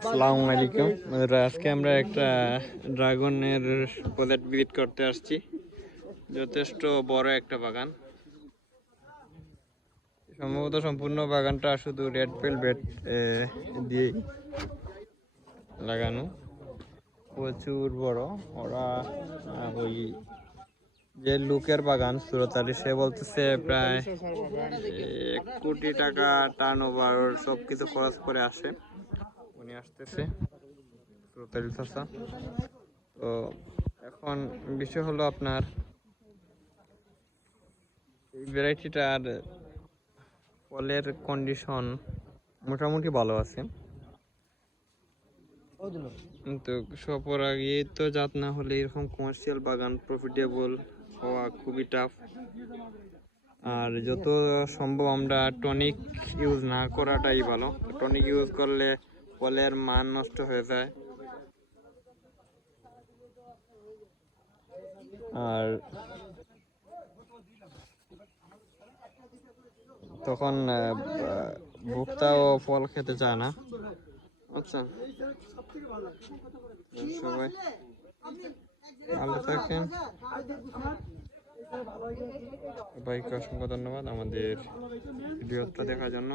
আসসালামু আলাইকুম বন্ধুরা, আজকে আমরা একটা ড্রাগনের প্রজেক্ট ভিজিট করতে আসছি। যথেষ্ট বড় একটা বাগান, সম্ভবত সম্পূর্ণ বাগানটা শুধু রেড ভেলভেট দিয়েই লাগানো। প্রচুর বড়। ওরা ওই যে লোকের বাগান সুরত আলী, সে বলতেছে প্রায় 1 কোটি টাকা টার্ন ওভার সব কিছু খরচ করে আসে। উনি আসতেছে সুরত আলী চাচা। তো এখন বিষয় হলো আপনার এই ভ্যারাইটিটার ফলের কন্ডিশন মোটামুটি ভালো আছে, কিন্তু স্বপরাগিত জাত না হলে এরকম কমার্শিয়াল বাগান প্রফিটেবল হওয়া খুবই টাফ। আর যত সম্ভব আমরা টনিক ইউজ না করাটাই ভালো। টনিক ইউজ করলে ফলের মান নষ্ট হয়ে যায়। আর তখন ভোক্তাও ফল খেতে চায় না। আচ্ছা, সবাই ভালো থাকেন। সবাইকে অসংখ্য ধন্যবাদ আমাদের ভিডিওটা দেখার জন্য।